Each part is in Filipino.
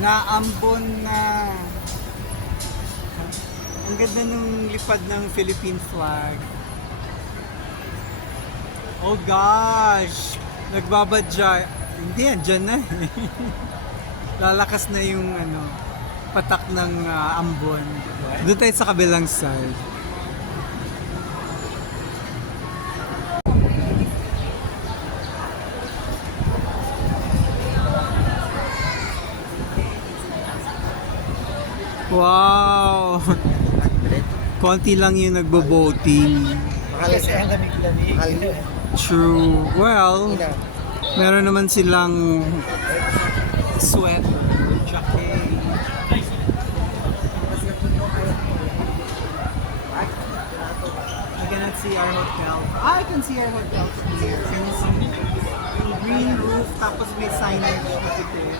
Naambon na. Ang ganda nung lipad ng Philippine flag. Oh gosh! Nagbabadya. Hindi, andyan na. Lalakas na yung patak ng ambon. Doon tayo sa kabilang side. Wow! Konti lang yung nagbo-boating. Kasi ang lamig-lamig. True. Well, meron naman silang sweater, jacket. I cannot see our hotel. I can see our hotel from here. Can you see? Yung green roof, tapos may signage kasi there.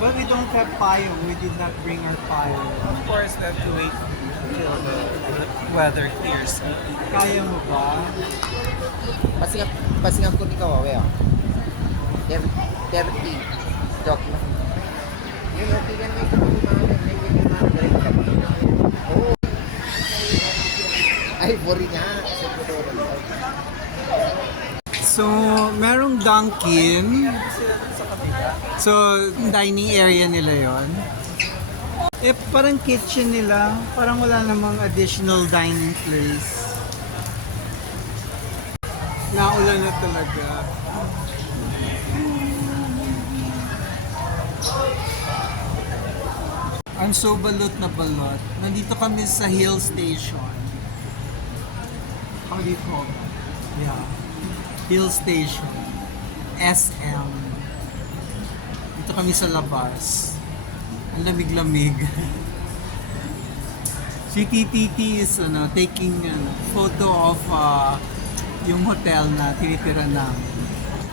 But we don't have payong. We did not bring our payong. Of course, we have to wait until the weather clears. Kaya mo ba? Pasingan ko ni Kawawe. 30. Joke na. Yung natigyan mo ito oh. Ay, bori nga. So, merong Dunkin'. So, dining area nila yon. Eh, parang kitchen nila. Parang wala namang additional dining place. Naulan na talaga. I'm so balot na balot. Nandito kami sa Hill Station. How do you call that? Yeah. Hill Station. SM. Dito kami sa labas. Ang lamig-lamig. Si TTT is taking photo of yung hotel na tinitira namin.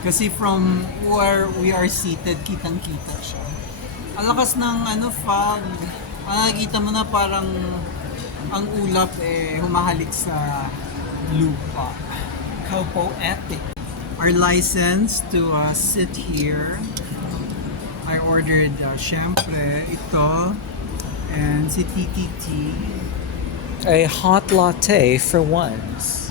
Kasi from where we are seated, kitang-kita siya. Ang lakas ng fog. Nakikita mo na parang ang ulap humahalik sa lupa. How poetic. Our license to sit here. I ordered syempre ito and si TTT. A hot latte for once.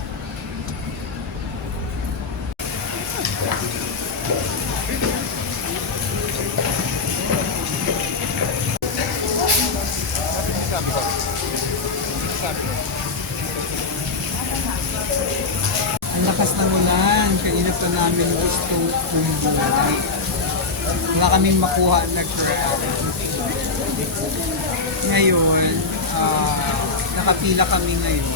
Ang lakas ng ulan. Kanina pa namin gustong umuwi. Wala kaming makuha na grab. Ngayon, nakapila kami ngayon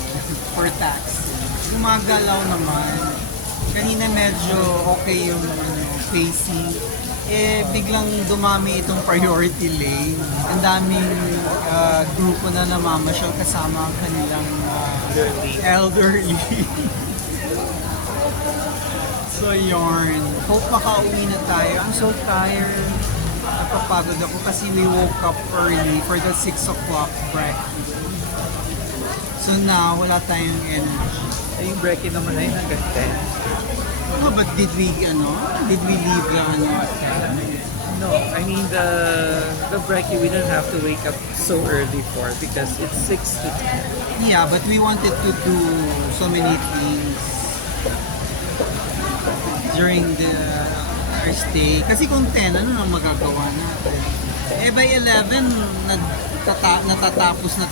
for taxi. Gumagalaw naman. Kanina medyo okay yung pacing. Biglang dumami itong priority lane. Ang daming grupo na namamasyal kasama ang kanilang elderly. So yarn. Hope makauwi na tayo. I'm so tired. Napapagod ako kasi we woke up early for the 6 o'clock breakfast. So now, wala tayong energy. Ay, yung break naman ay hanggang 10. No, but did we leave the No, I mean the brekkie we don't have to wake up so early for because it's 6 to 10. Yeah, but we wanted to do so many things during our stay. Kasi kung 10, ano nang magagawa natin? By 11, natatapos na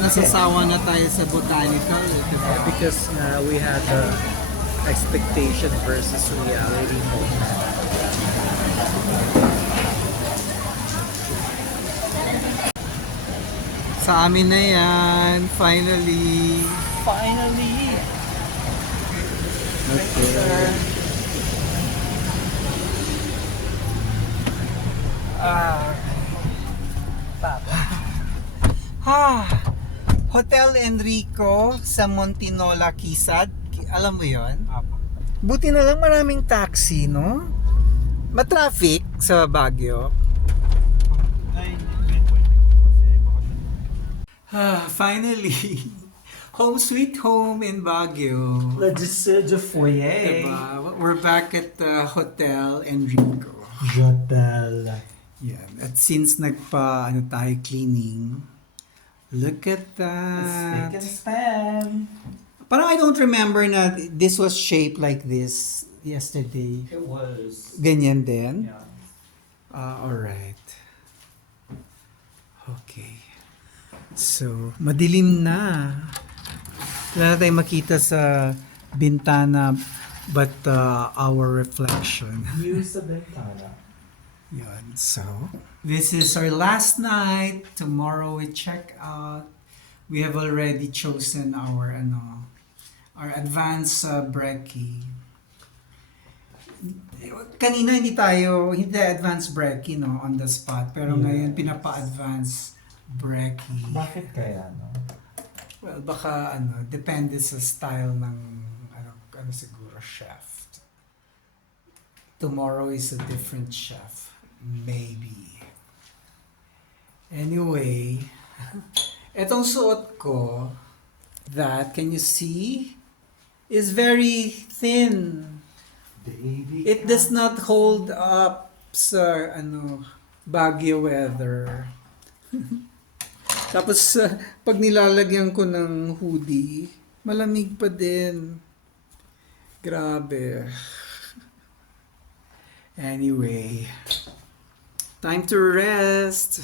nasasawa na tayo sa botanical. Diba? Because we had the expectation versus reality moment. Sa amin na yan, finally. Finally! Okay. Hotel Enrico sa Montinola, Quezad. Alam mo yon? Buti na lang maraming taxi, no? Matraffic sa Baguio. Finally, Home sweet home in Baguio. de foyer. Diba? We're back at the Hotel Enrico. Jotel. Yeah. At since ano tayo cleaning, look at that. Span. Parang I don't remember na this was shaped like this yesterday. It was. Ganyan din? Yeah. Alright. Okay. So, madilim na. Wala na tayong makita sa bintana but our reflection. Use the ventana. Yun. So, this is our last night. Tomorrow we check out. We have already chosen our advance brekkie. Kanina hindi tayo advance brekkie on the spot, pero Yeah. ngayon pinapa-advance brekkie. Bakit kaya, no? Well, baka depende sa style ng siguro chef. Tomorrow is a different chef. Maybe. Anyway, etong suot ko, can you see? Is very thin. Baby. It does not hold up sa Baguio weather. Tapos pag nilalagyan ko ng hoodie, malamig pa din. Grabe. Anyway, time to rest.